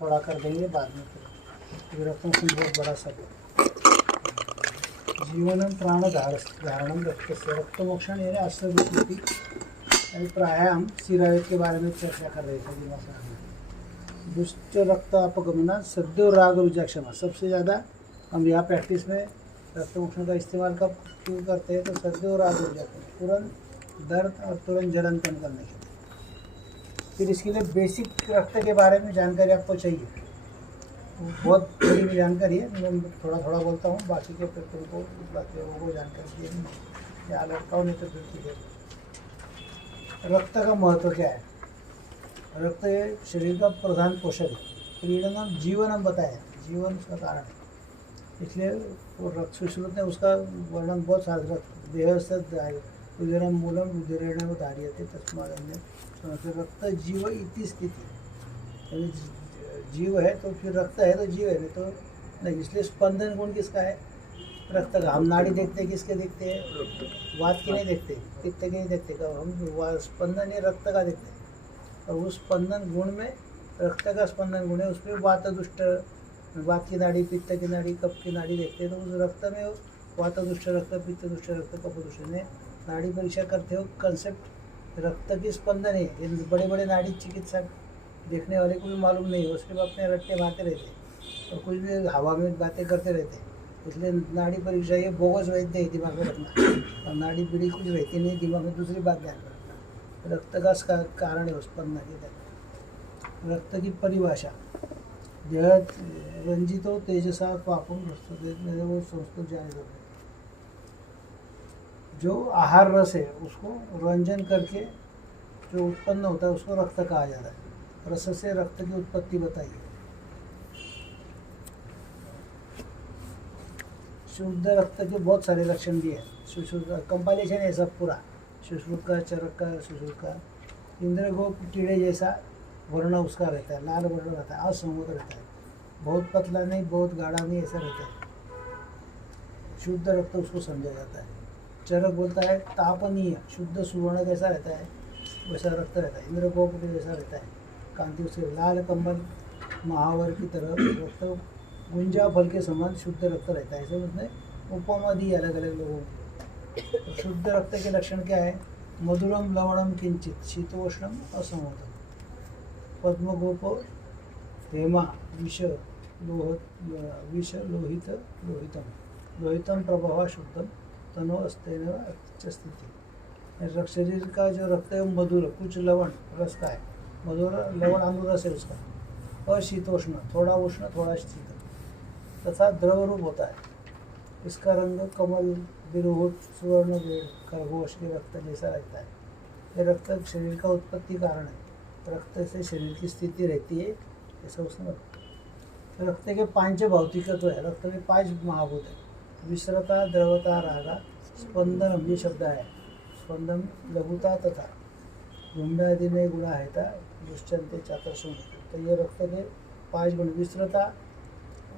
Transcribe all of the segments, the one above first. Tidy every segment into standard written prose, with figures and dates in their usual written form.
थोड़ा कर देंगे बाद में। फिर रक्तमोक्षण बहुत बड़ा शब्द है। जीवनम प्राण धारणम रक्तस्य, रक्तमोक्षण यानी अश्वति। अभी प्राय हम शिरावेद के बारे में चर्चा कर रहे थे दिमाग में। दुष्ट रक्त अपगमना सद्यो राग रुजाक्षमा। सबसे ज़्यादा हम यहाँ प्रैक्टिस में रक्तमोक्षण का इस्तेमाल कब क्यों करते हैं? तो सद्यो राग रुजाक्षमा, तुरंत दर्द और तुरंत जलन कम करने के लिए। फिर इसके लिए बेसिक रक्त के बारे में जानकारी आपको चाहिए। बहुत बड़ी जानकारी है, मैं थोड़ा थोड़ा बोलता हूँ, बाकी के फिर तुमको उस बात लोगों को जानकारी देनी है। या लड़का हो नहीं तो फिर ठीक है। रक्त का महत्व क्या है? रक्त शरीर का प्रधान पोषक है। क्रीडनम जीवनम बताया, जीवन उसका कारण है। इसलिए वो रक्त सुश्रुत ने उसका वर्णन बहुत सारा देह उदरम मूलम उदरण धारियते तस्माद रक्त जीव इति स्थिति। जीव है तो फिर रक्त है तो जीव है, नहीं तो नहीं। इसलिए स्पंदन गुण किसका है? रक्त का। हम नाड़ी देखते हैं, किसके देखते हैं? वात की नहीं देखते, पित्त की नहीं देखते, हम स्पंदन ये रक्त का देखते हैं। और उस स्पंदन गुण में रक्त का स्पंदन गुण है, उसमें वात दुष्ट, वात की नाड़ी, पित्त की नाड़ी, कफ की नाड़ी देखते हैं। तो उस रक्त में वात दुष्ट रक्त, पित्त दुष्ट रक्त, कफ दुष्ट ने नाड़ी परीक्षा करते हो। कंसेप्ट रक्त की स्पंदन है। ये बड़े बड़े नाड़ी चिकित्सक देखने वाले को भी मालूम नहीं है, उसके अपने रट्टे मारते रहते हैं और कुछ भी हवा में बातें करते रहते हैं। इसलिए नाड़ी परीक्षा ये बोगस वैद्य है, दिमाग में रखना। और नाड़ी पीढ़ी कुछ रहती नहीं, दिमाग में दूसरी बात ध्यान रखना। रक्त का कारण है उत्पन्न के। रक्त की परिभाषा, यह रंजितो तेजसा पापुम वो संस्कृत जाने दो। जो आहार रस है उसको रंजन करके जो उत्पन्न होता है उसको रक्त कहा जाता है। रस से रक्त की उत्पत्ति बताइए। शुद्ध रक्त के बहुत सारे लक्षण भी है। सुश्रुत कंपाइलेशन है सब पूरा, सुश्रुत का, चरक का, सुश्रुत का। इंद्रगोप कीड़े जैसा वर्ण उसका रहता है, लाल वर्ण रहता है, असंगत रहता है, बहुत पतला नहीं बहुत गाढ़ा नहीं, ऐसा रहता है। शुद्ध रक्त उसको समझा जाता है। चरक बोलता है तापनीय, शुद्ध सुवर्ण कैसा रहता है वैसा रक्त रहता है। इंद्रगोप जैसा रहता है, कांति उससे लाल कमल महावर की तरह रक्त गुंजा फल के समान शुद्ध रक्त रहता है। ऐसे उसने उपमा दी अलग अलग लोगों को। तो शुद्ध रक्त के लक्षण क्या है? मधुरम लवणम किंचित शीतोष्णम असंवदन। पद्मगोप हेमा विष लोहित लोहितम प्रभव शुद्धम तनो अस्तेन स्थिति। शरीर का जो रक्त है मधुर, कुछ लवण रस का है, मधुर लवण अमृत है उसका। अशीतोष्ण, थोड़ा उष्ण थोड़ा शीतल, तथा द्रव रूप होता है। इसका रंग कमल, बिरुहुट, सुवर्ण, बेड़, खरगोश के रक्त जैसा रहता है। ये रक्त शरीर का उत्पत्ति कारण है। रक्त से शरीर की स्थिति रहती है, ऐसा उसने बताया। रक्त के 5 भौतिकत्व है। रक्त में 5 महाभूत है। विस्रता, द्रवता, रागा, स्पंदन, ये शब्द है। स्पंदन लघुता तथा गुंडादि ने गुणा है था दुष्चंते चातुर्षुण। तो ये रक्त के 5 गुण। विस्रता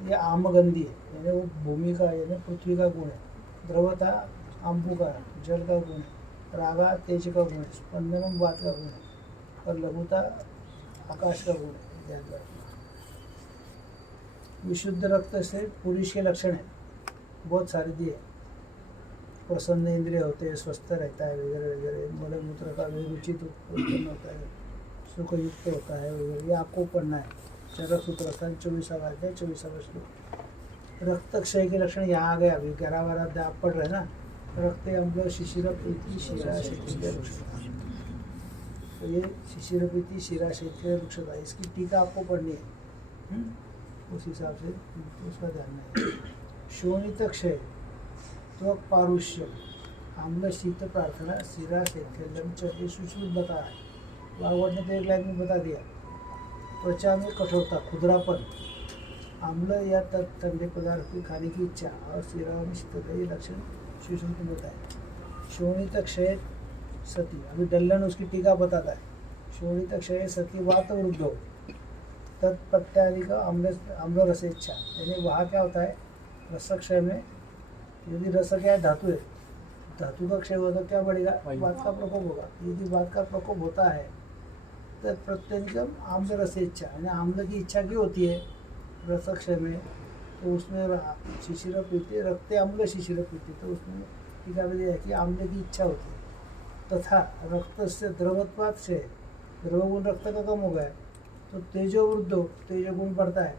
ये आमगंधी है, यानी वो भूमि का यानी पृथ्वी का गुण है। द्रवता आम्बु का, जल का गुण है। रागा तेज का गुण है। स्पंदनम वात का गुण है। और लघुता आकाश का गुण है। ध्यान रखना। विशुद्ध रक्त से पुरुष के लक्षण है बहुत सारे दिए। प्रसन्न इंद्रिय होते हैं, स्वस्थ रहता है वगैरह वगैरह। मलमूत्र का विरुचित उत्पन्न होता है, सुखयुक्त होता है वगैरह। ये आपको पढ़ना है। चरक सूत्र स्थान 24वां अध्याय 24वां श्लोक। रक्त क्षय के लक्षण यहाँ आ गया। अभी 11वां अध्याय आप पढ़ रहे हैं ना। रक्त अम्ल शिशिर प्रीति शिरा शैथिल्य रुक्षता। तो ये शिशिर प्रीति शिरा शैथिल्य रुक्षता, इसकी टीका आपको पढ़नी है। उस हिसाब से उसका ध्यान है। शोणित क्षय, त्वक पारुष्य, आम्ल शीत प्रार्थना, शिरा शैथिल्यम च, ये सुश्रुत बता है। भागवत ने तो एक लाइन में बता दिया। त्वचा में कठोरता, खुदरापन, आम्ल या ठंडे पदार्थ की खाने की इच्छा, और शिरा में शीतलता, ये लक्षण सुश्रुत ने बताया। शोणित क्षय सती, अभी डल्लन उसकी टीका बताता है। शोणित क्षय सती वात वृद्धो तत्प्रत्यादि का अम्ल रस इच्छा, यानी वहाँ क्या होता है रस क्षय में। यदि रस क्या है धातु है, धातु का क्षय होगा तो क्या बढ़ेगा? वात का प्रकोप होगा। यदि वात का प्रकोप होता है रक्त प्रत्यनिकम आम्ल रस इच्छा, यानी आम्ल की इच्छा क्यों होती है रसक्षय में, तो उसमें शिशिर पीते रक्त अम्ल शिशिर पीते, तो उसमें टीका में दिया कि आम्ल की इच्छा होती है। तथा रक्त से द्रवत्वात से द्रवगुण रक्त का कम हो गया तो तेजोवृद्धो तेजोगुण बढ़ता है,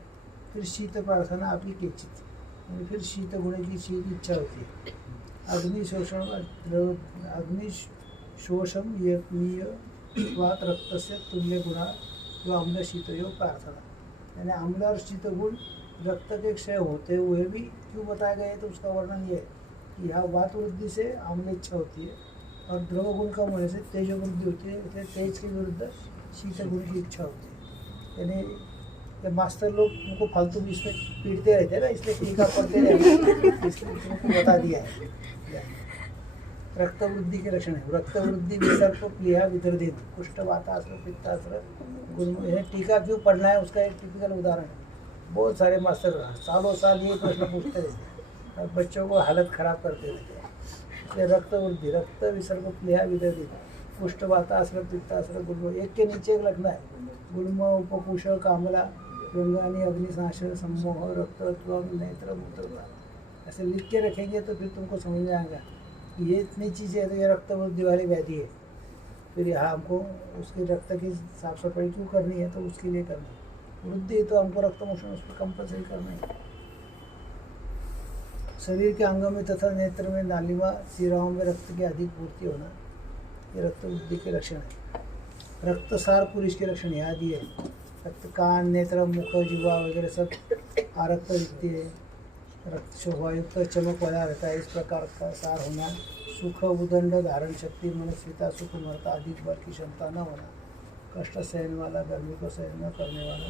फिर शीत प्रार्थना आपकी केचित, यानी फिर शीत गुण की शीत इच्छा होती है। अग्निशोषम यत्नीयवात रक्त से तुल्य गुणा जो अम्ल शीतयोग प्रार्थना, यानी अम्ल और शीत गुण रक्त के क्षय होते हुए भी क्यों बताया गया है, तो उसका वर्णन ये है कि यहाँ वात वृद्धि से अम्ल इच्छा होती है और द्रव गुण कम होने से तेज वृद्धि होती है, इसलिए तेज के विरुद्ध शीत गुण की इच्छा होती है। यानी ये मास्टर लोग उनको फालतू भी इसमें पीटते रहते हैं ना, इसलिए टीका पढ़ते रहते, इसलिए तुमको बता दिया है। रक्त वृद्धि के लक्षण है, रक्त वृद्धि विसर्प प्लीहा विदर्दित कुष्ठ वातास्त्र पित्तास्त्र गुण, टीका क्यों पढ़ना है उसका एक टिपिकल उदाहरण है। बहुत सारे मास्टर सालों साल ये प्रश्न पूछते रहते हैं और बच्चों को हालत खराब करते रहते हैं। इसलिए रक्त वृद्धि रक्त विसर्ग प्लीहा विदर्दित कुष्ठ वातास्त्र पित्तास्त्र गुल्म, एक के नीचे एक लगना है, गुल्म उपकुश कामला व्यंगानी अग्निशास सम्मोह रक्तत्व नेत्र मूत्रता, ऐसे लिख के रखेंगे तो फिर तुमको समझ में आएगा कि ये इतनी चीज़ें है, तो ये रक्त वृद्धि वाली व्याधि है। फिर यहाँ हमको उसकी रक्त की साफ सफाई क्यों करनी है, तो उसके लिए करनी है। वृद्धि तो हमको रक्त मोशन उस पर कंपल्सरी करना है। शरीर के अंगों में तथा नेत्र में नालिमा सिराओं में रक्त की अधिक पूर्ति होना, ये रक्त वृद्धि के लक्षण है। रक्तसार पुरुष के लक्षण यहाँ दिए, रक्त कान नेत्र मुख जीवा वगैरह सब आरक्त दिखती है, रक्त शोभायुक्त चमक वाला रहता है, इस प्रकार का सार होना। सुख उदंड धारण शक्ति मनस्विता सुख मरता अधिक बल की क्षमता न होना, कष्ट सहन वाला गर्मी को सहन न करने वाला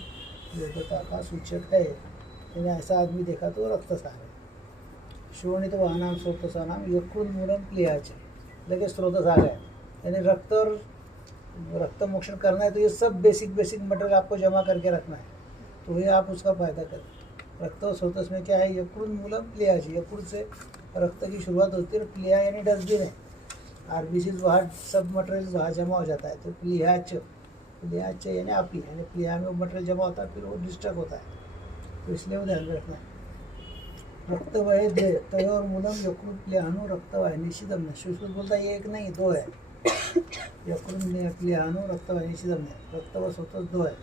योग्यता का सूचक है, यानी ऐसा आदमी देखा तो रक्तसार है। शोणित वाहनाम स्रोतसानाम यकृत मूलम प्लीहाचे, लेकिन स्रोतस आ गया, यानी रक्त और रक्त मोक्षण करना है तो ये सब बेसिक मटेरियल आपको जमा करके रखना है, तो ये आप उसका फायदा करें। रक्त और स्रोतस में क्या है, यकृत मूलम प्लीहाचे, यकृत से रक्त की शुरुआत होती है, प्लीहा यानी डस्टबिन है, आरबीसी वहाँ सब मटेरियल वहाँ जमा हो जाता है, तो प्लीहाच यानी आप ही, यानी प्लीहा में वो मटेरियल जमा होता है, फिर वो डिस्टर्ब होता है, तो इसलिए वो ध्यान रखना है। रक्त वह दे तय और मूलम यकृत प्लीहानु रक्त वह निशिदम ने, सुश्रुत बोलता है ये एक नहीं दो है, यकृत प्लीहानु रक्त वह निशिदम ने, रक्त व स्वतः दो है,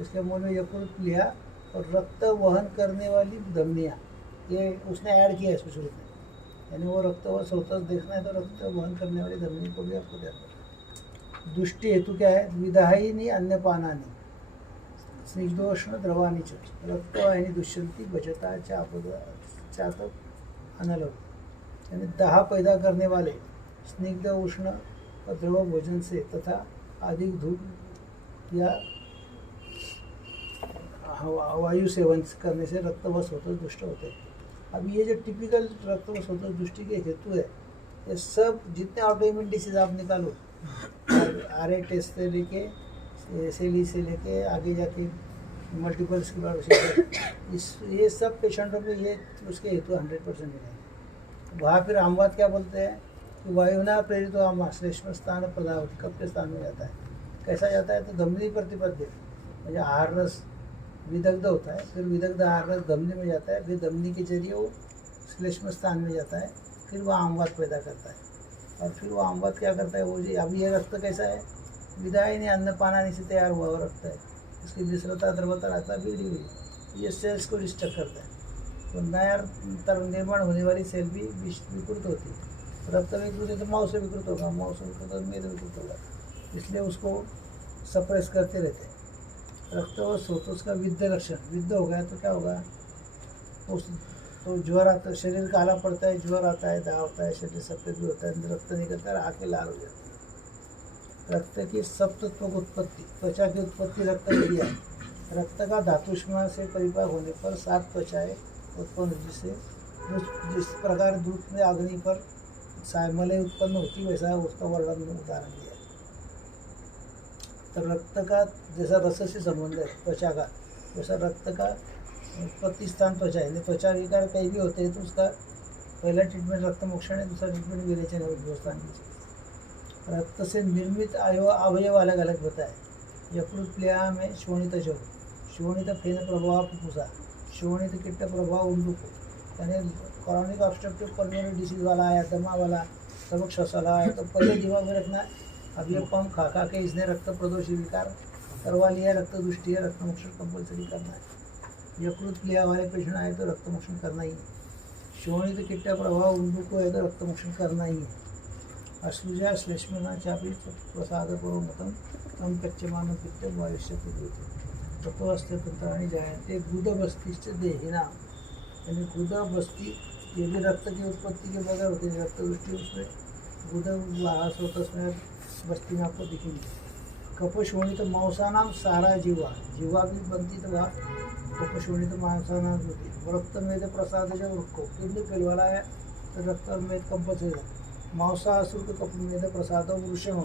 इसके मूल में यकृत प्लीहा और रक्त वहन करने वाली धमनियाँ, ये उसने ऐड किया है सुश्रुत में, यानी वो रक्त व स्वतः देखना है तो रक्त वहन करने वाली धमनी को भी आपको ध्यान रखना है। दुष्टि हेतु क्या है, विदाहिनी अन्नपानानी स्निग्धोष्ण द्रवानी च रक्तवाहिनी दुष्यंती बचता चात अनलव, यानी दाह पैदा करने वाले स्निग्ध उष्ण और द्रव भोजन से तथा अधिक धूप या वायु सेवन करने से रक्त व स्वतः दुष्ट होते हैं। अब ये जो टिपिकल रक्त व स्वतः दृष्टि के हेतु है, ये सब जितने ऑटोइम्यून डिसीज आप निकालो, RA टेस्ट से लेके SLE से लेके आगे जाके मल्टीपल स्क्लेरोसिस, ये सब पेशेंटों में ये उसके हेतु 100% है। वहाँ फिर आमवाद क्या बोलते हैं कि वायुना प्रेरित तो आमा श्लेष्म स्थान प्रदावती कब के स्थान में जाता है, कैसा जाता है, तो धमनी प्रतिपद्य, म्हणजे आहार रस विदग्ध होता है, फिर विदग्ध आहार रस धमनी में जाता है, फिर धमनी के जरिए वो श्लेष्म स्थान में जाता है, फिर वह आमवाद पैदा करता है, और फिर वो आमवाद क्या करता है, वो जी अभी ये रक्त कैसा है, विदाहिनी अन्नपानानी से तैयार हुआ वो रक्त है, इसकी मिश्रता द्रवता रहता बिगड़ी हुई, ये सेल्स को डिस्टर्ब करता है, तो नया निर्माण होने वाली सेल भी विकृत होती है। रक्त विकृत है तो मांस से विकृत होगा, मांस से विकृत होगा, मेद विकृत होगा, इसलिए उसको सप्रेस करते रहते हैं। रक्त और स्रोत का विद्ध लक्षण, विद्ध हो गया तो क्या होगा, तो ज्वर आता है, शरीर काला पड़ता है, ज्वर आता है, दाह होता है, शरीर सफेद भी होता है, रक्त निकलता है, आँखें लाल हो जाती है। रक्त की सप्तत्व उत्पत्ति, त्वचा की उत्पत्ति रक्त क्रिया, रक्त का धातुष्मा से परिपाक होने पर 7 त्वचाएँ उत्पन्न, जिस प्रकार दूध में अग्नि पर मलय उत्पन्न होती वैसा उसका वर्णन उदाहरण दिया। तो रक्त का जैसा रस से संबंध है त्वचा का, वैसा रक्त का उत्पत्ति स्थान त्वचा है, त्वचा विकार कहीं भी होते हैं तो उसका पहला ट्रीटमेंट रक्त मोक्षण है, दूसरा ट्रीटमेंट विरेचन है उद्भवस्थान की। रक्त से निर्मित अवयव अलग अलग होता है, यकृत प्लेहा में शोणित जव, शोणित फेन प्रभाव फुफ्फुसा, शोणित किट्ट प्रभाव उंडुको, यानी क्रॉनिक ऑब्स्ट्रक्टिव पल्मोनरी डिसीज वाला आया, दमा वाला, स्टमक शौचाला आया, तो पहले दिमाग में रखना है अब ये पंप खा खा के इसने रक्त प्रदोषी विकार करवा लिया, रक्त दृष्टि है, रक्त मोक्षण कंपल्सरी करना है। यकृत प्लेहा वाले पेशेंट आए तो रक्त मोक्षण करना ही है। शोणित किट्ट प्रभाव उंडुको है तो रक्त मोक्षण करना ही है। अश्लुजा श्लेष्मना चापी प्रसादपूर्वकं तम पच्यमानं पित्तं वायुष्य कुर्वति ततो अस्ते तंत्राणि जायन्ते गुदबस्तिश्च देहिना, यानी गुदबस्ती ये भी रक्त की उत्पत्ति के बगैर होती है। रक्त दृष्टि उसमें गुद बाहर होता, उसमें बस्ती में आपको दिखेंगे। कपशोणित मांसानाम सारा जीवा, जीवा भी बनती तो वहाँ कपशोणित मांसानाम होती है। रक्त में प्रसाद जब उसको किडनी फेल वाला है तो रक्त और मेद कंपल्सरी है। मांसासुर के कप में प्रसाद वृषण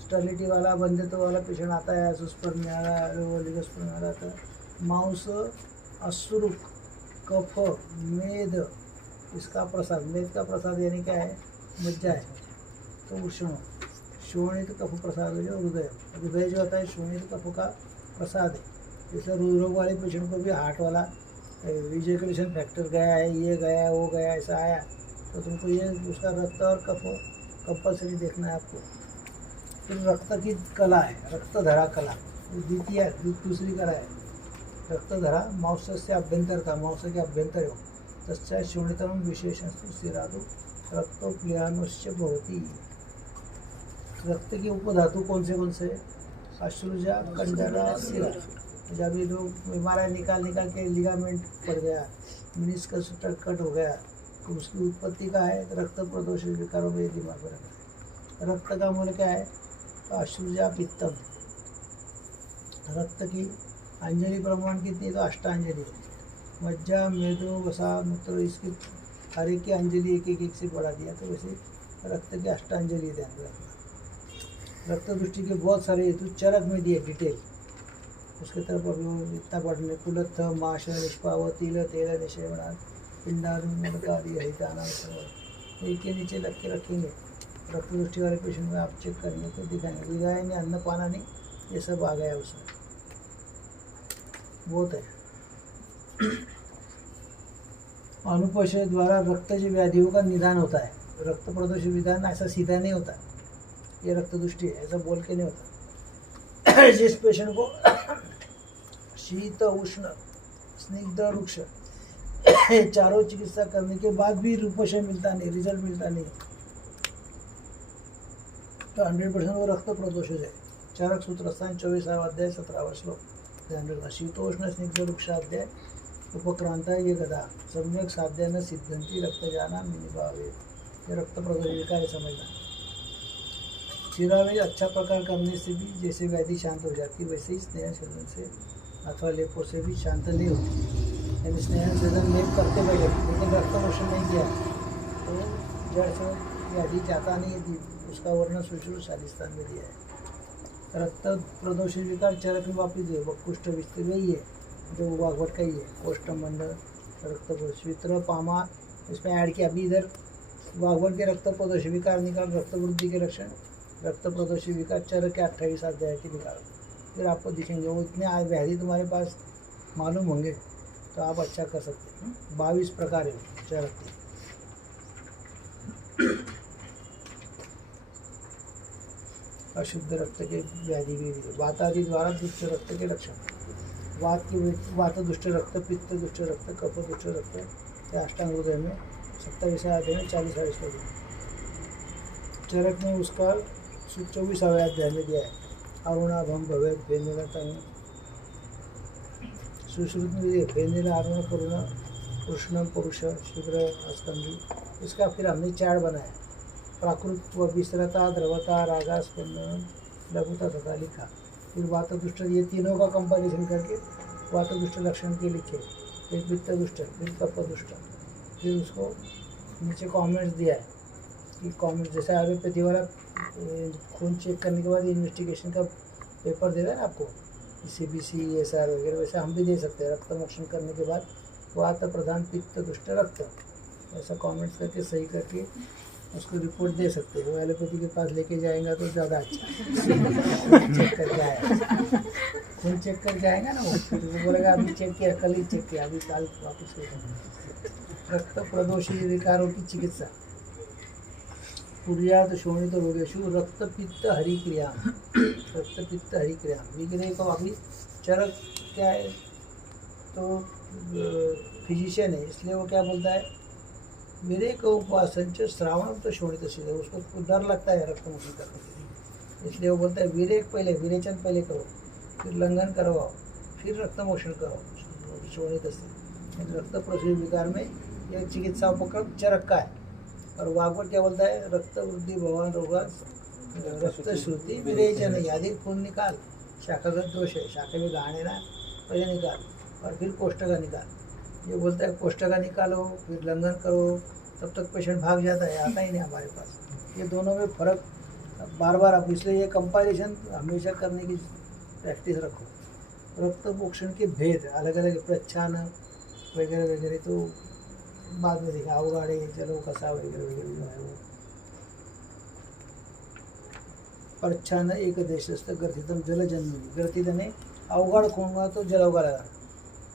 स्टर्लिटी वाला बंधित्व वाला पेशेंट आता है, एसोस्पर्मी आ रहा है, लिगोस्पर्मी आ रहा है। मांस असुर कफ मेद इसका प्रसाद, मेद का प्रसाद यानी क्या है, मज्जा है, तो वृषण। शोणित कफ प्रसाद जो हृदय, हृदय जो होता है शोणित कफ का प्रसाद है। जैसे रोग वाले पेशेंट को भी हार्ट वाला इजैकुलेशन फैक्टर गया है, ये गया है, वो गया, ऐसा आया तो तुमको ये उसका रक्त और कफ कंपल्सरी देखना है आपको। फिर रक्त की कला है, रक्तधरा कला, द्वितीय दूसरी कला है। रक्तधरा मांस से अभ्यंतर का, मांस के अभ्यंतर हो तस्या शोणितम विशेषस्तु सिरादु रक्तोप्लियानुष्य भवति। रक्त के उपधातु कौन से अश्रुजा कंडरा सिरा। जब ये लोग बीमार निकाल के लिगामेंट पड़ गया, मिनिस्कस कट हो गया तो उसकी उत्पत्ति का है रक्त प्रदोष विकारों में दिमाग में रखना है। रक्त का मूल क्या है, तो अश्रुजा पित्तम। रक्त की अंजलि प्रमाण कितनी, तो अष्टांजलि। मज्जा मेदो वसा मूत्र, इसकी हर एक की अंजलि एक एक से बढ़ा दिया, तो वैसे रक्त की अष्टांजलि ध्यान रखना। रक्त दृष्टि के बहुत सारे हेतु चरक में दिए डिटेल, उसके तरफ अभी इतना पढ़ने। कुलत्थ माश निष्पाव तिल तेल निषेवना पिंडादि हिताना एक के नीचे लग के रखेंगे। रक्त दृष्टि वाले पेशेंट में आप चेक करेंगे तो दिखाएंगे, लिगाए नहीं, अन्न पाना नहीं, ये सब आ गया उसमें, बहुत है। अनुपशय द्वारा रक्तज व्याधियों का निदान होता है। रक्त प्रदोष विधान ऐसा सीधा नहीं होता, ये रक्त दृष्टि है ऐसा बोल के नहीं होता। जिस पेशेंट को शीत उष्ण स्निग्ध रुक्ष चारों चिकित्सा करने के बाद भी उपशय मिलता नहीं, रिजल्ट मिलता नहीं, तो 100% वो रक्त प्रदोष हो जाए। चरक सूत्र स्थान 24वां अध्याय 17वां श्लोक ध्यान रखना। शीतोष्ण स्निग्ध वृक्षाध्याय उपक्रांता ये गदा सम्यक साध्य न सिद्धंती रक्तजाना निभावे, ये रक्त प्रदोष विकार समझना। शिरावेद अच्छा प्रकार करने से भी जैसे व्याधि शांत हो जाती है, वैसे ही स्नेह छेदन से अथवा लेपों से भी शांत नहीं होती। यानी स्नेह छेदन लेप करते पहले लेकिन रक्त मोक्षण नहीं किया तो जड़ से व्याधि जाता नहीं है, उसका वर्णन सुश्रुत शालिस्तान में दिया है। रक्त प्रदोष विकार चरक में वापिस है, कुष्ठ विस्तर वही है जो वाघवट का ही है। कोष्ठमंडल रक्त स्वित्र पामा इसमें ऐड किया। अभी इधर वाघवट के रक्त प्रदोष विकार निकाल, रक्त वृद्धि के लक्षण, रक्त प्रदोष विकार चरक के 28 अध्याय की निकाल, फिर आपको दिखेंगे। वो इतने व्याधि तुम्हारे पास मालूम होंगे तो आप अच्छा कर सकते हैं। 22 प्रकार है चरक के। अशुद्ध रक्त के व्याधि भी वात आदि द्वारा दुष्ट रक्त के लक्षण, वात दुष्ट रक्त, पित्त दुष्ट रक्त, कफ दुष्ट रक्त, अष्टांग हृदय में 27वें अध्याय में 40वां श्लोक। चरक में उसका 24वां अध्याय में दिया है। अरुणाभम भवेद भेनिला तंग, सुश्रुत में दिए भेनिला अरुण करुण कृष्ण पुरुष शीघ्र अस्कंदी। इसका फिर हमने चार्ट बनाया, प्राकृत व विस्रता द्रवता रागा स्पंदन लघुता तथा लिखा। फिर वात दुष्ट, ये तीनों का कंपैरिजन करके वात दुष्ट लक्षण के लिखे, फिर पित्त दुष्ट, फिर कफ दुष्ट, फिर उसको नीचे कॉमेंट्स दिया है कि कॉमेंट्स जैसे एलोपैथी वाला खून चेक करने के बाद इन्वेस्टिगेशन का पेपर दे रहा है ना आपको, CBC ESR वगैरह, वैसे हम भी दे सकते हैं। रक्त मोक्षण करने के बाद वात प्रधान पित्त दुष्ट रक्त, ऐसा कमेंट्स करके सही करके उसको रिपोर्ट दे सकते हैं। वो एलोपैथी के पास लेके जाएगा तो ज़्यादा अच्छा चेक कर जाएगा, खून चेक कर जाएगा ना वो, फिर वो बोलेगा अभी चेक किया, कल ही चेक किया, अभी कल वापस ले। रक्त प्रदोषी विकारों की चिकित्सा। कुर्यात शोणित रोगेशु रक्तपित्त हरिक्रिया। रक्तपित्त हरिक्रिया विग्रह को अभी चरक क्या है, तो फिजिशियन है, इसलिए वो क्या बोलता है, मेरे को उपासन श्रावण तो शोणित सीधे, उसको डर लगता है रक्तमुक्ति करने के लिए, इसलिए वो बोलता है विरेक पहले, विरेचन पहले करो, फिर लंघन करवाओ, फिर रक्तमोषण करो शोणित से। रक्त प्रसूति विकार में यह चिकित्सा उपक्रम चरक का है। और वाग्वट क्या बोलता है, रक्त वृद्धि भगवान रोगा रक्त श्रुति विरेचन, यदि खून निकाल, शाखागत दोष है, शाखा में गाने ना पहले निकाल और फिर कोष्ठका निकाल। ये बोलता है कोष्ठका निकालो फिर लंघन करो, तब तक पेशेंट भाग जाता है, आता ही नहीं हमारे पास। ये दोनों में फ़र्क बार बार आप, इसलिए ये कंपैरिजन हमेशा करने की प्रैक्टिस रखो। रक्त मोक्षण के भेद अलग अलग, प्रच्छान वगैरह वगैरह तो बाद में देखा, अवगाड़े चलो कसा वगैरह वगैरह जो है वो। प्रच्छान एक देशस्थ ग्रथितम जल जन्मनी, ग्रथितने अवगाड़ खूंगा तो जलौगा लगा।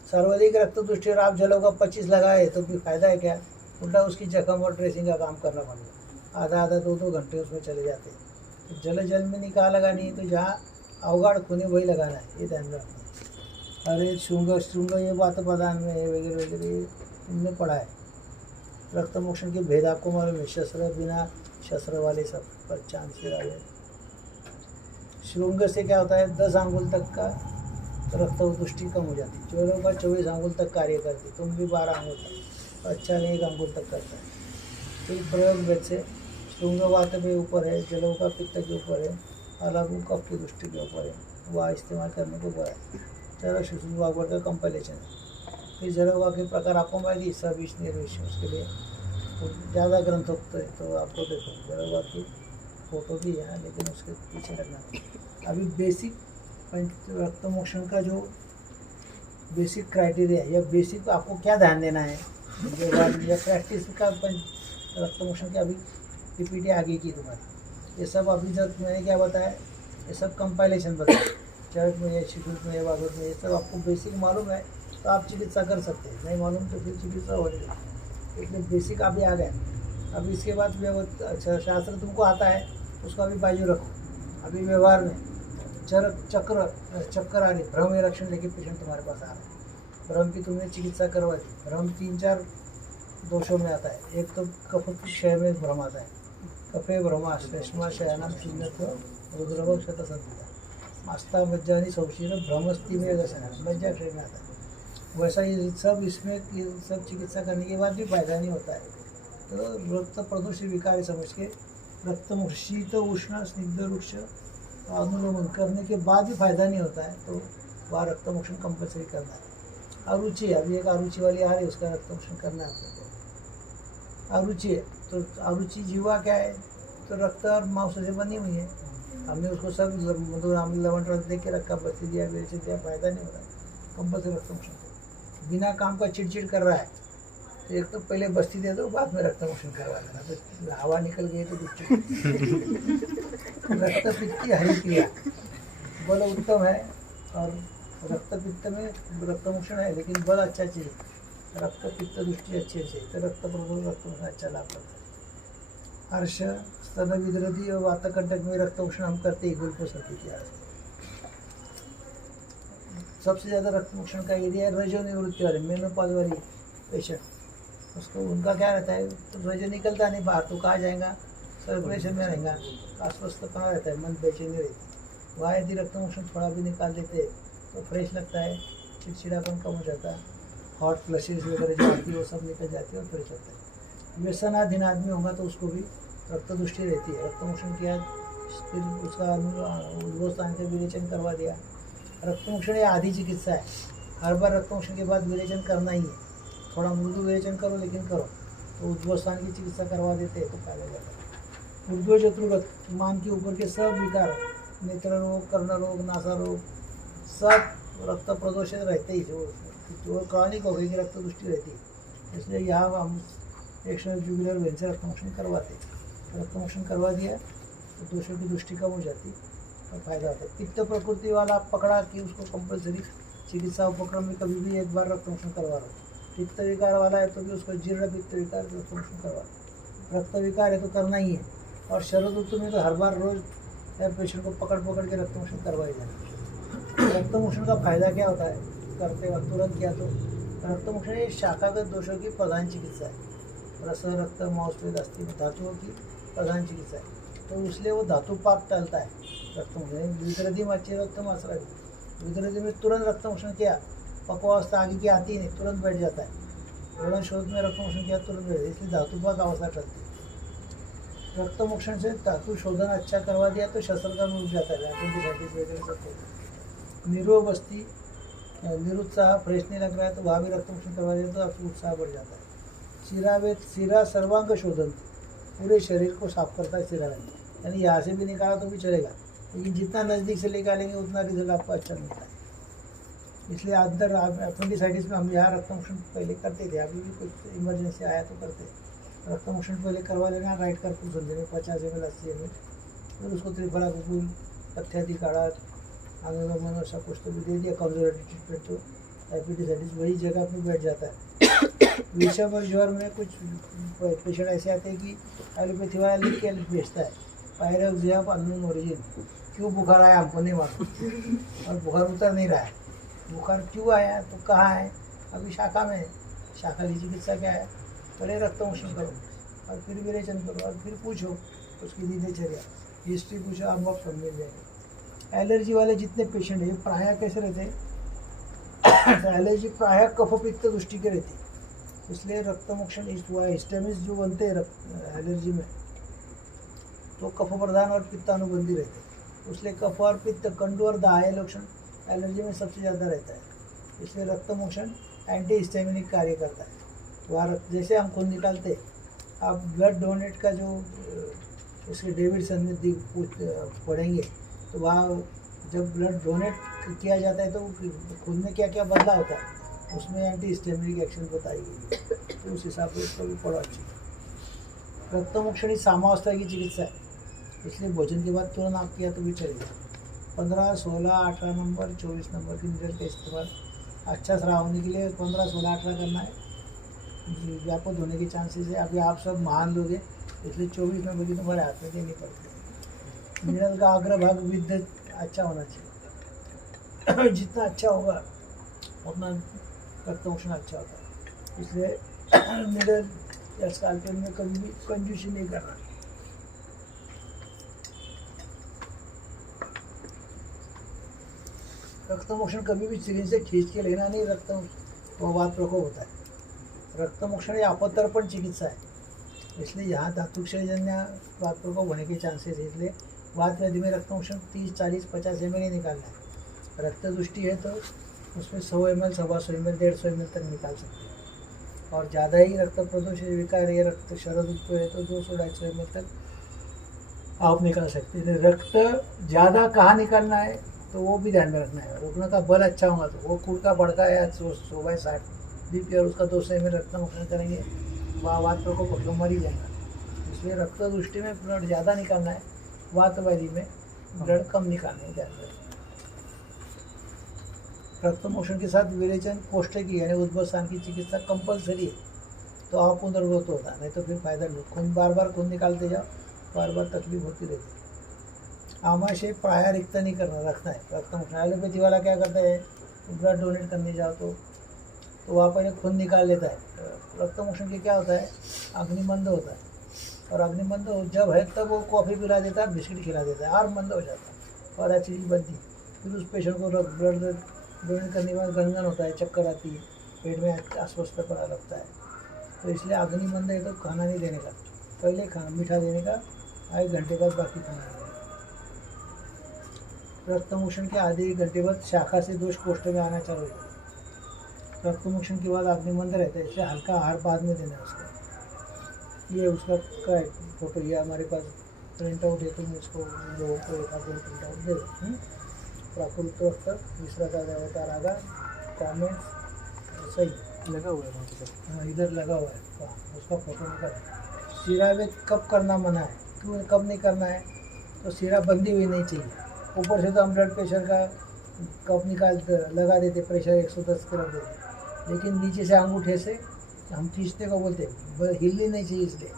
सर्वाधिक रक्त दुष्टि, आप जलों का 25 लगाए तो भी फायदा है क्या, उल्टा उसकी जख्म और ड्रेसिंग का काम करना पड़ेगा, आधा आधा 2-2 घंटे उसमें चले जाते हैं। तो जल में निकाल लगानी है तो जहाँ अवगाड़ खूने वही लगाना है, ये ध्यान रखना। अरे श्रृंग ये बात प्रधान में है वगैरह वगैरह तुमने पढ़ा है। रक्त मोक्षण के भेद आपको मालूम है, शस्त्र बिना शस्त्र वाले सब प्रच्छान से वाले। श्रृंग से क्या होता है, 10 आंगुल तक का रक्त दुष्टि कम हो जाती है, चोरों का 24 आंगुल तक कार्य करती, तुम भी 12 आंगुल तक, अच्छा नहीं 1 आंगुल तक करता है। फिर प्रयोग वेद से श्रृंग वात के ऊपर है, जलों का पित्त के ऊपर है, अलग कफ की दृष्टि के ऊपर है, वह इस्तेमाल करने को बोला है। चलो शिशु वागवट का कंपाइलेशन है। फिर जलोगा के प्रकार आपको मारी सब इस निर्विषय, उसके लिए तो ज़्यादा ग्रंथोक्त है, तो आपको देखो जलोगा की फोटो भी है, लेकिन उसके पीछे रखना। अभी बेसिक रक्त मोक्षण का जो बेसिक क्राइटेरिया या बेसिक आपको क्या ध्यान देना है, या प्रैक्टिस का रक्त मोक्षण की अभी पीपीटी आगे की तुम्हारी, ये सब अभी तक मैंने क्या बताया, ये सब कंपाइलेशन बताया, चरक में या शिशु में या वागवट में, ये सब आपको बेसिक मालूम है तो आप चिकित्सा कर सकते हैं, नहीं मालूम तो फिर चिकित्सा हो जाएगी। इसलिए बेसिक अभी आ गया। अब इसके बाद अच्छा शास्त्र तुमको आता है उसको अभी बाजू रखो। अभी व्यवहार में चक्कर आ रही, भ्रम लक्षण लेके पेशेंट तुम्हारे पास आ रहा है, भ्रम की तुमने चिकित्सा करवा दी। भ्रम 3-4 दोषों में आता है। एक तो कफ क्षय में भ्रम आता है, कफे भ्रमा श्लेष्मा शयानाम शून्यत्व रुद्रव क्षतसंधिता आस्था मज्जानी सौशीर भ्रमस्थि में मज्जा क्षय में आता है। वैसा ये सब इसमें ये सब चिकित्सा करने के बाद भी फायदा नहीं होता है। तो रक्त प्रदोषी विकार समझ के रक्त शीत उष्ण स्निग्ध वृक्ष अनुलोमन करने के बाद भी फायदा नहीं होता है, तो वह रक्त मोक्षण कंपल्सरी करना है। अरुचि, अभी एक अरुचि वाली आ रही है, उसका रक्त मोक्षण करना है आपको। अरुचि है तो अरुचि जीवा क्या है, तो रक्त और मांस से बनी हुई है, हमने उसको सब मधुर आम्ल लवण रस दे के रखा, बस्ती दिया, बेच दिया, फायदा नहीं हो रहा है। कंपल्सरी रक्त मोक्षण बिना काम का चिड़चिड़ कर रहा है तो एक तो पहले बस्ती दे दो, बाद में रक्त मोक्षण करवा देना, तो हवा निकल गई तो कुछ रक्त पित्त हरिक्रिया बल उत्तम है, और रक्त पित्त में रक्त मोक्षण है, लेकिन बल अच्छा चाहिए, रक्त पित्त दृष्टि अच्छी चाहिए, तो रक्त प्रबोध रक्त मोक्षण अच्छा लाभ करता है। हर्ष स्तन विद्रति और वातकंटक में रक्त मोक्षण हम करते ही ग्लूकोज प्रतिक्रिया। सबसे ज़्यादा रक्त मोक्षण का एरिया है रजो निवृत्ति वाले, मेनोपॉज वाली पेशेंट, उसको उनका क्या रहता है, तो रजो निकलता नहीं बाहर, तो कहाँ जाएगा, सर्कुलेशन में रहेगा, अस्वस्थपना रहता है, मन बेचैनी रहती। वहाँ यदि रक्त मोक्षण थोड़ा भी निकाल देते तो फ्रेश लगता है, चिड़चिड़ापन कम हो जाता है, हॉट फ्लशेज वगैरह जो आती है वो सब निकल जाती है और फ्रेश लगता है। व्यसनाधीन आदमी होगा तो उसको भी रक्त दुष्टि रहती है, रक्त मोक्षण किया, फिर उसका उद्भव स्थान का विरेचन करवा दिया। रक्त मोक्षण ये आधी चिकित्सा है, हर बार रक्त मोक्षण के बाद विरेचन करना ही है, थोड़ा मृदु विरेचन करो लेकिन करो, तो उद्भव स्थान की चिकित्सा करवा देते हैं तो फायदा जाता है। ऊर्ध्व चतुर्गत मान के ऊपर के सब विकार, नेत्र रोग, कर्ण रोग, नासा रोग, सब रक्त प्रदोषित रहते ही, जो क्रॉनिक हो गई कि रक्त दृष्टि रहती है, इसलिए यहाँ हम एक्सटर्नल जुगुलर वेन से रक्त मोक्षण करवाते हैं। रक्तमोक्षण करवा दिया तो दोषों की दृष्टि कम हो जाती और फायदा होता है। पित्त प्रकृति वाला पकड़ा कि उसको कंपलसरी चिकित्सा उपक्रम में कभी भी एक बार रक्तमोक्षण करवा रहा हो। पित्त विकार वाला है तो भी उसको जीर्ण पित्त विकार रक्तमोक्षण करवा, रक्त विकार है तो करना ही है। और शरद ऋतु में तो हर बार रोज पेशेंट को पकड़ के रक्तमोक्षण करवाई जाए। रक्तमोक्षण का फायदा क्या होता है करते वक्त तुरंत क्या, तो रक्तमोक्षण ये शाखागत दोषों की प्रधान चिकित्सा है। रस रक्त मांसपेद अस्थि धातुओं की प्रधान चिकित्सा है, तो इसलिए वो धातुपात टलता है रक्तमोक्षण। विदृधि अच्छे रक्तम आश्रय, विदृधि में तुरंत रक्तमोक्षण किया, पक्वावस्था आगे की आती ही नहीं, तुरंत बैठ जाता है। रोलन शोध में रक्तमोक्षण किया तुरंत बैठ, इसलिए धातुपात अवस्था टलती है। रक्तमोक्षण से धातु शोधन अच्छा करवा दिया तो शस्त्रकर्म रुक जाता है, अपेंडिसाइटिस वगैरह सब। निरोग अस्थि निरुत्साह, फ्रेश नहीं लग रहा है तो वहाँ भी रक्तमोक्षण करवा दिया तो आपको उत्साह बढ़ जाता है। शिरावेद, शिरा सर्वांग शोधन, पूरे शरीर को साफ करता है शिरावेद, यानी यहाँ से भी निकाला तो भी चलेगा, लेकिन जितना नज़दीक से निकालेंगे उतना रिजल्ट आपको अच्छा मिलता है। इसलिए अंदर अपेंडिसाइटिस में हम यहाँ रक्तमोक्षण पहले करते थे, अभी भी कुछ इमरजेंसी आया तो करते हैं। रक्तमोक्षण पहले करवा लेना, राइट कर्पूर संधि में 50 ml 80 ml, फिर उसको त्रिफला कपूर पथ्यादि काढ़ा अनुगमन ऐसा कुछ तो भी दे दिया कंजर्वेटिव ट्रीटमेंट, तो एपेंडिसाइटिस वही जगह पे बैठ जाता है। विषम और ज्वर में कुछ पेशेंट ऐसे आते हैं कि एलोपैथी वाला लिख के बेचता है पायरोक्सिया अननोन ओरिजिन, क्यों बुखार आया हमको नहीं मालूम और बुखार उतर नहीं रहा है। बुखार क्यों आया तो कहाँ है, अभी शाखा में, शाखा की चिकित्सा क्या है, पहले रक्तमोक्षण करो और फिर विरेचन करो और फिर पूछो उसकी दिनचर्या हिस्ट्री पूछो, आप समझ जाएंगे। एलर्जी वाले जितने पेशेंट हैं प्रायः कैसे रहते हैं एलर्जी प्रायः कफ पित्त दृष्टि के रहती है, इसलिए रक्तमोक्षण हिस्टामिन्स जो बनते हैं एलर्जी में तो कफ प्रधान और पित्तानुबंधी रहते हैं, इसलिए कफ और पित्त कंडू और दाह्य लक्षण एलर्जी में सबसे ज़्यादा रहता है, इसलिए रक्तमोक्षण एंटी हिस्टामिनिक कार्य करता है। वहाँ जैसे हम खून निकालते, आप ब्लड डोनेट का जो उसके डेविडसन में पढ़ेंगे तो वहाँ जब ब्लड डोनेट किया जाता है तो खून में क्या क्या बदला होता है, उसमें एंटी हिस्टामिनिक एक्शन बताई गई है, तो उस हिसाब से उसको भी पढ़ो अच्छी। रक्तमोक्षण ही सामावस्था की चिकित्सा है, इसलिए भोजन के बाद तुरंत आप किया तो भी चलेगा। 15, 16, 18 नंबर 24 नंबर की नीडल का इस्तेमाल अच्छा स्राव होने के लिए 15, 16, 18 करना है, व्यापक होने के चांसेस है। अभी आप सब महान लोग हैं, इसलिए 24 नंबर की तुम्हारे हाथ में देनी पड़ती है। नीडल का अग्रभाग विद्युत अच्छा होना चाहिए, जितना अच्छा होगा उतना रक्तमोक्षण अच्छा होता है, इसलिए नीडल या स्कैल्पेल में कभी भी कंजूसी नहीं करना। रक्तमोक्षण कभी भी सिरिंज से खींच के लेना नहीं, वात प्रकोप होता है। रक्तमोक्षण या अपतर्पण चिकित्सा है, इसलिए यहाँ धातुक्षयजन्य वात प्रकोप होने के चांसेस है, इसलिए वात व्याधि में रक्तमोक्षण 30, 40, 50 ml ही निकालना है। रक्त दृष्टि है तो उसमें 100 ml, 125 ml, 150 ml तक निकाल सकते हैं, और ज़्यादा ही रक्त प्रदोष विकार है, रक्त शरद ऋतु है तो 200-250 ml तक आप निकाल सकते हैं। रक्त ज़्यादा कहाँ निकालना है तो वो भी ध्यान में रखना है। रोकने का बल अच्छा होगा तो वो खून का बढ़का है 100/60 BP और उसका 200 ml रक्तमोक्षण करेंगे, वह वात प्रकोप होकर मर ही जाएगा। इसलिए रक्त दृष्टि में ब्लड ज़्यादा निकालना है, वात व्याधि में ब्लड कम निकालना है, ध्यान रखें। रक्तमोक्षण के साथ विरेचन कोष्ठकी यानी उद्भव स्थान की चिकित्सा कंपलसरी है, तो आप पुनर्वत होता, नहीं तो फिर फायदा नहीं। खून बार खून निकालते जाओ, बार तकलीफ होती रहती है। आमाशय प्राय रिक्त नहीं करना, रखना है रक्तमोक्षण। एलोपैथी वाला क्या करता है, ब्लड डोनेट करने जाओ तो वहाँ पर खून निकाल लेता है। रक्तमोक्षण के क्या होता है, अग्निमंद होता है, और अग्निमंद जब है तब वो कॉफ़ी पिला देता है, बिस्किट खिला देता है और मंद हो जाता है और एसिडिटी बनती है। फिर उस पेशेंट को ब्लड डोनेट करने के बाद गंगन होता है, चक्कर आती है, पेट में अस्वस्थपना लगता है, तो इसलिए अग्निमंद है तो खाना नहीं देने का, पहले खाना मीठा देने का, 1 घंटे बाद बाकी खाना देने का। रक्तमोक्षण के आधे 1 घंटे बाद शाखा से दोष कोष्ठ में आना चालू है। रक्तमोक्षण के बाद अग्निमंद रहता है, इसलिए हल्का आहार बाद में देना है उसको। ये उसका का फोटो, ये हमारे पास प्रिंट आउट है, तो मैं इसको लोगों को एक आध प्रिंट आउट दे दूँ। प्राकृत रक्त दूसरा का अवतार आगा, कॉमेंट्स सही लगा हुआ है वहाँ पे। हाँ, इधर लगा हुआ है, उसका फोटो निकाल सिरावेद कब करना मना है, क्यों कब नहीं करना है? तो सिरा बंदी हुई नहीं चाहिए। ऊपर से तो हम ब्लड प्रेशर का कप निकाल लगा देते, प्रेशर 110 कर देते, लेकिन नीचे से अंगूठे से हम खींचने को बोलते, हिलनी नहीं चाहिए इसलिए।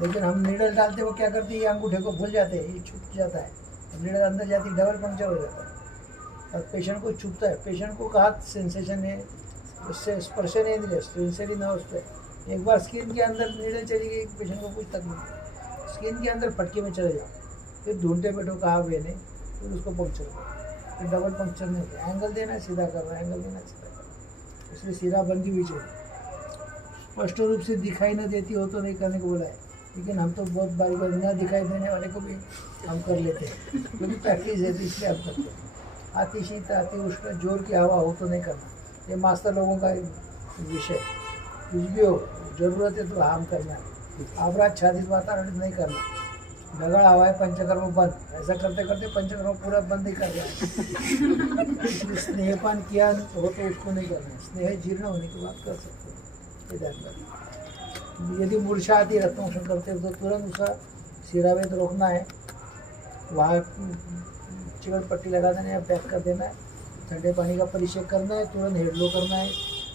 लेकिन हम नीडल डालते, वो क्या करते हैं, ये अंगूठे को भूल जाते हैं, ये छुप जाता है, नीडल अंदर जाती डबल पंक्चर हो जाता है और पेशेंट को छुपता है। पेशेंट को कहा सेंसेशन है, उससे स्पर्श नहीं मिले, सेंसरी ना उस पर। एक बार स्किन के अंदर नीडल चली गई, पेशेंट को कुछ तकलीफ नहीं, स्किन के अंदर फटके में चले जाओ, फिर ढूंढते बैठो कहाँ वेन है, फिर उसको पंक्चर करो, फिर डबल पंक्चर नहीं होता। एंगल देना है, सीधा करना, एंगल देना सीधा करना, इसलिए सिरा बंदी हुई चाहिए। स्पष्ट रूप से दिखाई न देती हो तो नहीं करने को बोला है, लेकिन हम तो बहुत बारी बारी न दिखाई देने वाले को भी हम कर लेते हैं, क्योंकि प्रैक्टिस है तो इसलिए हम करते हैं। अति शीत अति उष्ण जोर की हवा हो तो नहीं करना, ये मास्टर लोगों का विषय। कुछ भी हो, जरूरत है तो हम करना है, आबरात छादित वातावरण नहीं करना। डगड़ हवाएं पंचकर्म बंद, ऐसा करते करते पंचकर्म पूरा बंद ही कर दिया है। इसलिए स्नेहपान किया हो तो उसको नहीं करना है, स्नेह जीर्ण होने के बाद कर सकते हैं, ये ध्यान रखना। यदि मूर्छा आती है, रक्तमोक्षण करते हो तो तुरंत उसका सिरावेद रोकना है, वहाँ चिकन पट्टी लगा देना है, पैक कर देना है, ठंडे पानी का परिषेक करना है, तुरंत हेड लो करना है,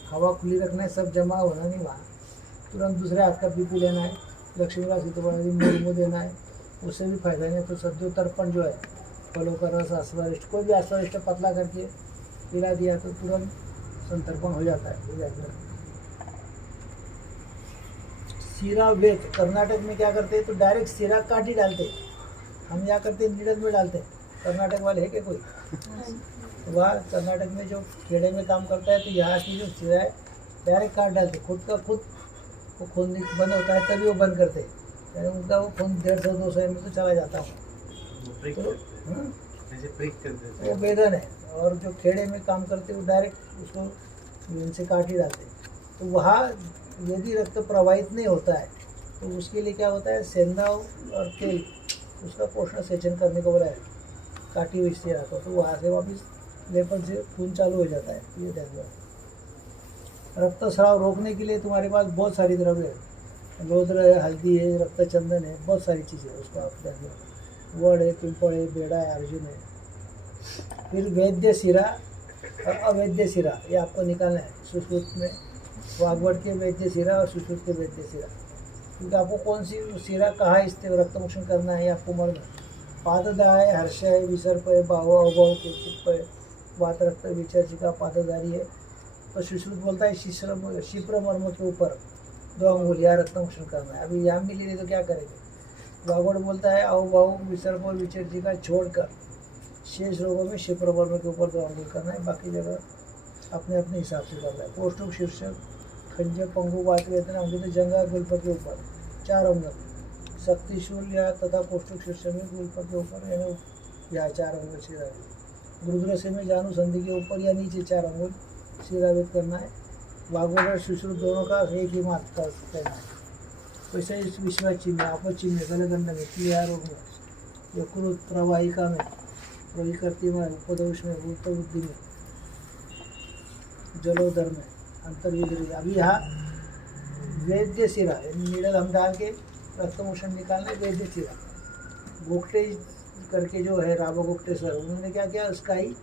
हवा खुली रखना है, सब जमा होना नहीं वहाँ। तुरंत दूसरे हाथ का बीपी लेना है, लक्ष्मीवास मुँह देना है, उससे भी फायदा नहीं। तो सद्यो तर्पण जो है, फलों का रस, आश्वरिष्ट, कोई भी आश्वरिष्ट पतला करके पिला दिया तो तुरंत संतर्पण हो जाता है। सिरा वेद कर्नाटक में क्या करते हैं, तो डायरेक्ट सिरा काट ही डालते हैं। हम क्या करते हैं, नीडल में डालते हैं। कर्नाटक वाले है क्या कोई? वह कर्नाटक में जो खेड़े में काम करता है, तो यहाँ की जो सिरा है डायरेक्ट काट डालते, खुद का खुद वो खून बंद होता है तभी वो बंद करते हैं। यानी उनका वो खून 150-200 ml तो चला जाता है, तो वो वेदन है। और जो खेड़े में काम करते हैं वो डायरेक्ट उसको इनसे काट ही डालते हैं। तो वहाँ यदि रक्त प्रवाहित नहीं होता है तो उसके लिए क्या होता है, सेंधा और तेल उसका पोषण सेचन करने को बोला है, काटी हुई से आता, तो वहाँ से वापस लेपन से खून चालू हो जाता है। ये ध्यान रखो। रक्तस्राव रोकने के लिए तुम्हारे पास बहुत सारी द्रव्य है, लोद्र है, हल्दी है, रक्तचंदन है, बहुत सारी चीज़ें है, उसको आप ध्यान रखो। वड़ है, पिंपल है, बेड़ा है, अर्जुन है। फिर वैद्य सिरा और अवैद्य सिरा ये आपको निकालना है। सुश्रुत में वाग्वट के वैद्य सिरा और सुश्रुत के वैद्य सिरा, क्योंकि आपको कौन सी सिरा कहाँ इस रक्तमोक्षण करना है आपको मालूम है। पाददा है, हर्ष है, विसर्प है, बाहुआ अभाव के चिप है, वात रक्त विचर्चिका पादधारी है। तो सुश्रुत बोलता है शिप्र मर्म के ऊपर 2 अंगुलियाँ रक्तमोक्षण करना है। अभी यहाँ मिली नहीं तो क्या करेंगे। वाग्वट बोलता है अवभाव विसर्प और विचर्चिका छोड़कर शेष रोगों में शिप्र मर्म के ऊपर 2 अंगुल करना है, बाकी जगह अपने अपने हिसाब से करना है। कोष्ठुक शीर्षक खंज पंगु वात वेदना अंगित जंगा गुल्प के ऊपर 4 अंगुल, शक्तिशूल या तथा कोष्ठुक शीर्षक में गुल्प के ऊपर यानी यहाँ 4 अंगुल सिरावेद। रुद्रसे में जानु संधि के ऊपर या नीचे 4 अंगुल सिरावेद करना है। वाग्वट और सुश्रुत दोनों का एक ही मार्ग का कहना है। वैसे इस विश्व चिन्ह आपद चिन्ह गलगंड में, क्रिया रोग में, यकृत प्रवाहिका में, प्रविकर्ति में, उपदोष में, भूत बुद्धि में, जलोदर में, अंतर्विधि। अभी यहाँ वैद्य सिरा नीडल हम डाल के रक्तमोक्षण निकालने, वैद्य सिरा गोगटे करके जो है राबो गोगटे सर, उन्होंने क्या किया, उसका ही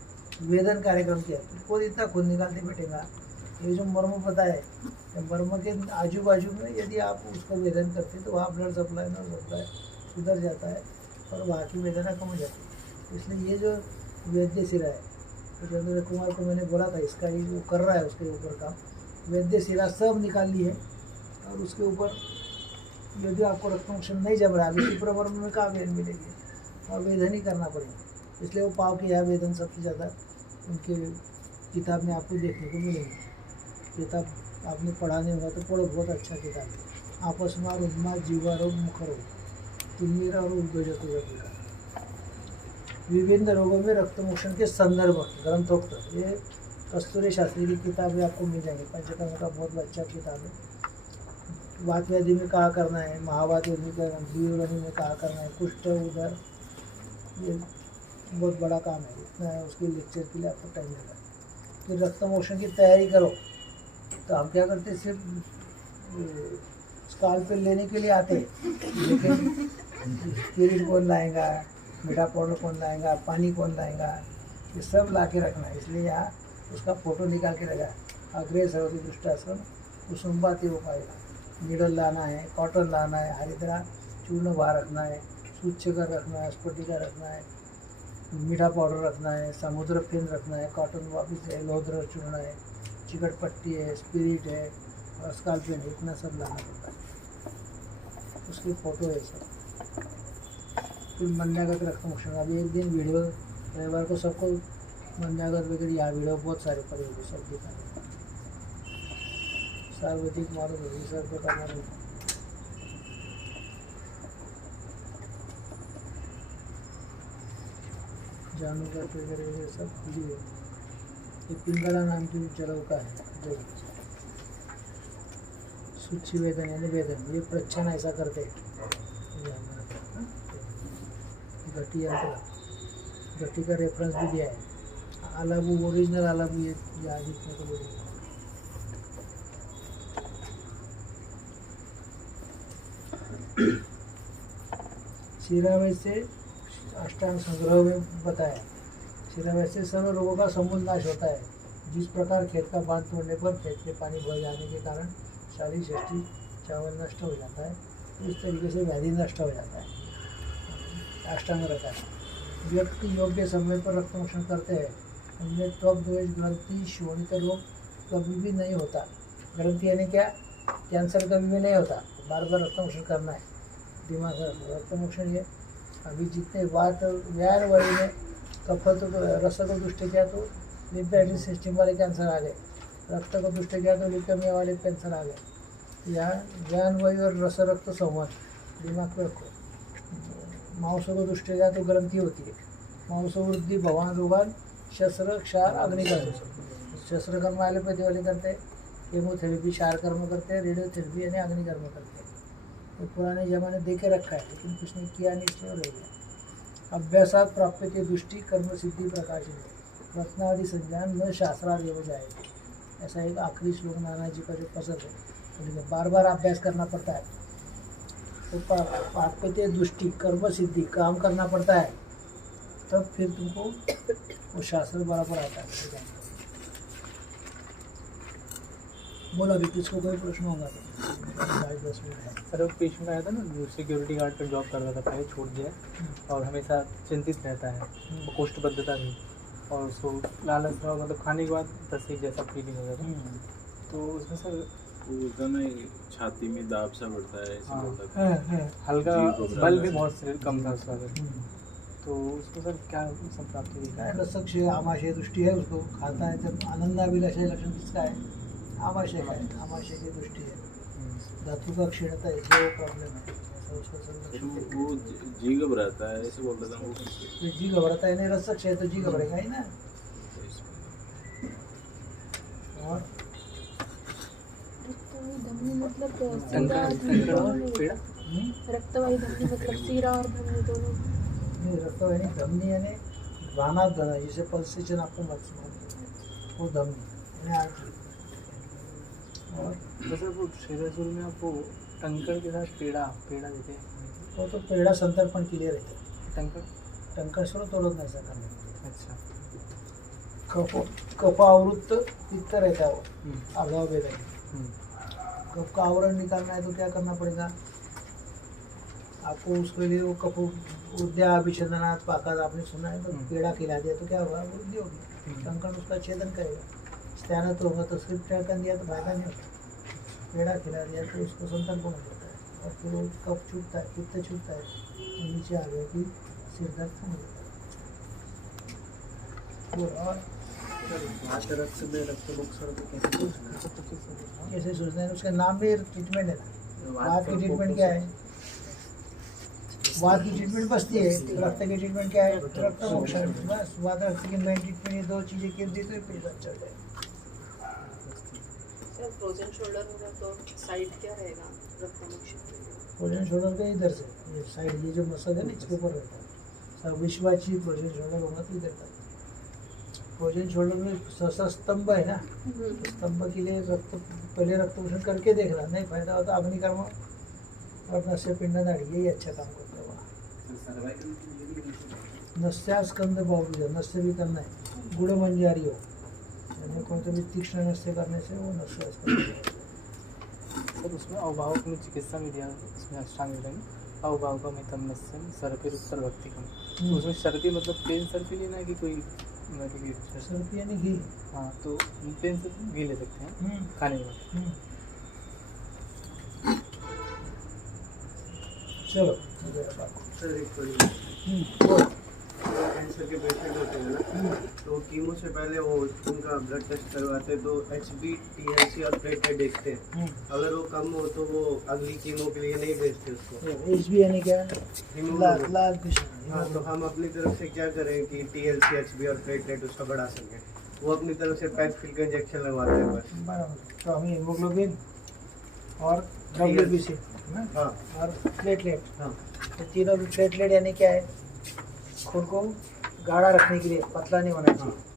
वेदन कार्यक्रम किया। खुद इतना खुद निकालते बैठेगा। ये जो मर्म पता है, मर्म के आजू बाजू में यदि आप उसको वेदन करते तो वहाँ ब्लड सप्लाई न होता है, सुधर जाता है और वहाँ की वेदना कम हो जाती है। इसलिए ये जो वैद्य सिरा है, तो चंद्र कुमार को मैंने बोला था इसका ही वो कर रहा है, उसके ऊपर काम वैद्य सिरा सब निकाल ली है। और उसके ऊपर यदि आपको रक्तमोक्षण नहीं जम रहा है, अभी प्रवर्म में कहाँ वेदन मिलेगी और वेदन ही करना पड़ेगा। इसलिए वो पाव की है वेदन सबसे ज़्यादा उनके किताब में आपको देखने को मिलेंगे। किताब आपने पढ़ा नहीं होगा तो पढ़ो, बहुत अच्छा किताब है। आपसमा रुग्मा जीवा रोग मुख रोग तिमिर और उद्भजक का विभिन्न रोगों में रक्तमोक्षण के संदर्भ ग्रंथोक्त, ये कस्तूरी शास्त्री की किताबें आपको मिल जाएंगी। पंचकर्म का बहुत अच्छा किताब है। वात व्याधि में कहा करना है, महावात व्याधि में कहा करना है, कुष्ठ उदर, ये बहुत बड़ा काम है। इतना है, उसके लेक्चर के लिए आपको टाइम लगा। फिर रक्तमोक्षण की तैयारी करो तो हम क्या करते हैं, सिर्फ स्काल्पेल लेने के लिए आते हैं, लेकिन स्पिरिट कौन लाएगा, मीठा पाउडर कौन लाएगा, पानी कौन लाएगा, ये सब ला के रखना है। इसलिए यहाँ उसका फोटो निकाल के रखा है। अग्रे सरस्वती दुष्टाश्रम कुसुम्बाती उपाय। नीडल लाना है, कॉटन लाना है, हरिद्रा चूर्ण बाहर रखना है, सूचकर रखना है, स्फटिका रखना है, मीठा पाउडर रखना है, समुद्र फेन रखना है, कॉटन वापिस है, लोहद्र चूर्ण है, चिकट पट्टी है, स्पिरिट है और स्काल्पेल है, इतना सब लाना पड़ता है। उसकी फ़ोटो है सब। फिर मन्यागत रक्तमोक्षण। अभी एक दिन वीडियो रविवार को सबको मन्यागत वगैरह यहाँ वीडियो बहुत सारे पड़े हुए सब दिखाने। सार्वधिक मारो सर पे करना नहीं। जानुगत वगैरह ये सब खुली है। ये पिंगला नाम की जलौका है जो सूची वेदन यानी वेदन, ये प्रच्छन ऐसा करते हैं। घटी यंत्र, घटी का रेफरेंस भी दिया है। आलाबू ओरिजिनल आलाबू ये आज इतने को बोलिए। शिरावैसे अष्टांग संग्रह में बताया, शिरावैसे सर्व रोगों का समूल नाश होता है। जिस प्रकार खेत का बांध तोड़ने पर खेत में पानी भर जाने के कारण शाली षष्ठी चावल नष्ट हो जाता है, तो इस तरीके से व्याधि नष्ट हो जाता है। अष्टांग रखा है। व्यक्ति योग्य समय पर रक्तमोक्षण करते हैं, उनमें त्वक दोष ग्रंथि शोणित रोग कभी भी नहीं होता। ग्रंथि यानी क्या, कैंसर कभी भी नहीं होता। बार बार रक्तमोक्षण करना है, दिमाग में रक्तमोक्षण। ये अभी जितने बात व्यान वायु में कफत रस को दुष्ट किया तो लिम्फेटिक सिस्टम वाले कैंसर आ गए, रक्त को दुष्ट किया तो ल्यूकेमिया वाले कैंसर आ गए। यहाँ व्यान वायु और रस रक्त संवाद दिमाग में रखो। मांस को दुष्ट किया तो ग्रंथि होती है। मांस वृद्धि भगवान रोगान शस्त्र क्षार अग्निकर्म। शस्त्र कर्म वाले पे वाले करते हैं, केमोथेरेपी क्षार कर्म करते हैं, रेडियोथेरेपी यानी अग्निकर्म करते हैं। तो पुराने जमाने दे के रखा है, लेकिन कुछ ने किया नहीं, इसलिए रह गया। अभ्यासात प्राप्त की दृष्टि कर्म सिद्धि प्रकाशित रत्नादि संज्ञान न शास्त्रादेव जाएगी। ऐसा एक आखिरी श्लोक नाना जी का जो पसंद है, तो बार बार अभ्यास करना पड़ता है। तो प्राप्य दृष्टि कर्म सिद्धि काम करना पड़ता है, तब फिर तुमको वो शास्त्र बराबर आता है। बोला भी किसको कोई प्रश्न होगा तो 10 मिनट है। सर वो पेश में आया था ना, सिक्योरिटी गार्ड पर जॉब कर रहा था, पहले छोड़ दिया और हमेशा चिंतित रहता है, कोष्ठबद्धता थी और उसको लालच था, मतलब खाने के बाद तस्वीर जैसा फीलिंग हो जाता है। तो उसमें सर वो ना छाती में दाब सा बढ़ता है, ऐसा होता है। हल्का बल भी बहुत कम था उसका। तो उसको सर क्या सब प्राप्त हुई? रसक आमाशय दृष्टि है, उसको खाता है जब आनंदाभिलाषय लक्षण किसका है, आमाशय का है, आमाशय की दृष्टि है। धातु का क्षीणता है, इसलिए वो प्रॉब्लम है। वो जी घबराता है, ऐसे बोल रहा था वो। तो जी घबराता है, नहीं रसक है तो जी घबरेगा ही ना। और धमनी मतलब पेड़ा, रक्तवाही धमनी मतलब सीरा और धमनी दोनों। नहीं, रक्तवाहिनी धमनी यानी राना धना, जिसे पल्सेशन आपको मत वो धमनी यानी आर्टरी। और तो सर वो शेरासुर में आपको टंकर के साथ पेड़ा देते हैं, वो तो पेड़ा संतर्पण के लिए रहते हैं। टंकर से तोड़ना ऐसा करने। अच्छा। कफ आवृत्त पित्त रहता है वो, अभाव वेदन। कफ का आवरण निकालना है तो क्या करना पड़ेगा आपको, उसके लिए वो कफ उद्या अभिषेदनाथ पाकाद आपने सुना है, तो पेड़ा खिला दिया तो क्या होगा, वृद्धि होगी। टंकन उसका छेदन करेगा। स्त्यान तो होगा तो सिर्फ टंकन दिया तो फायदा नहीं होता। पेड़ा खिला दिया तो उसको संतर्पण हो जाता है और फिर वो कफ छूटता है, पित्त छूटता है, तो नीचे आ गया कि सिर दर्द हो जाता है। और कैसे सोचना है, उसका नाम भी ट्रीटमेंट है ना। वात की ट्रीटमेंट क्या है, वात की ट्रीटमेंट बसती है। रक्त की ट्रीटमेंट क्या है, रक्त मोक्षण। बस वात रक्त की मेन ट्रीटमेंट, ये दो चीजें कर दी तो पेशेंट चल जाए। सर फ्रोजन शोल्डर होगा तो साइड क्या रहेगा रक्त मोक्षण? फ्रोजन शोल्डर का इधर से ये साइड, ये जो मसल है ना इसके ऊपर रहता है। सब विश्वाची फ्रोजन शोल्डर होगा तो इधर का। फ्रोजन शोल्डर में सहसा स्तंभ है ना, तो स्तंभ के लिए रक्त पहले रक्तमोक्षण करके देखना, नहीं फायदा होता अग्निकर्म और नस्य पिंडनाड़ी यही अच्छा काम करता है वहाँ। नस्या स्कंद बाहुल्य, नस्य भी करना है, गुडमंजारी हो यानी कोणतं भी तीक्ष्ण नस्य करने से वो नस्य स्कंद सर उसमें अवभाव में चिकित्सा में दिया इसमें अष्टांग योग में अवभावकमितं नस्यं सर्पिरुत्तर भक्तिकम। तो उसमें सर्पी मतलब प्लेन सर्पी लेना है कि कोई मतलब कि सर्पी यानी घी। हाँ तो प्लेन सर्पी घी ले सकते हैं खाने के बाद। चलो सर एक बोल। कैंसर के पेशेंट होते हैं ना, तो कीमो से पहले वो उनका ब्लड टेस्ट करवाते हैं, तो HB TLC और प्लेटलेट देखते हैं। अगर वो कम हो तो वो अगली कीमो के लिए नहीं भेजते उसको। HB यानी क्या है? हीमोग्लोबिन। लाल कृष्ण। हाँ, तो हम अपनी तरफ से क्या करें कि TLC HB और प्लेटलेट उसका बढ़ा सकें, वो अपनी तरफ से पैक फिल का इंजेक्शन लगवाते हैं बस। बराबर। तो हमें हीमोग्लोबिन और WBC हाँ और प्लेटलेट, हाँ तो तीनों प्लेटलेट यानी क्या है? खून को गाढ़ा रखने के लिए, पतला नहीं होना चाहिए।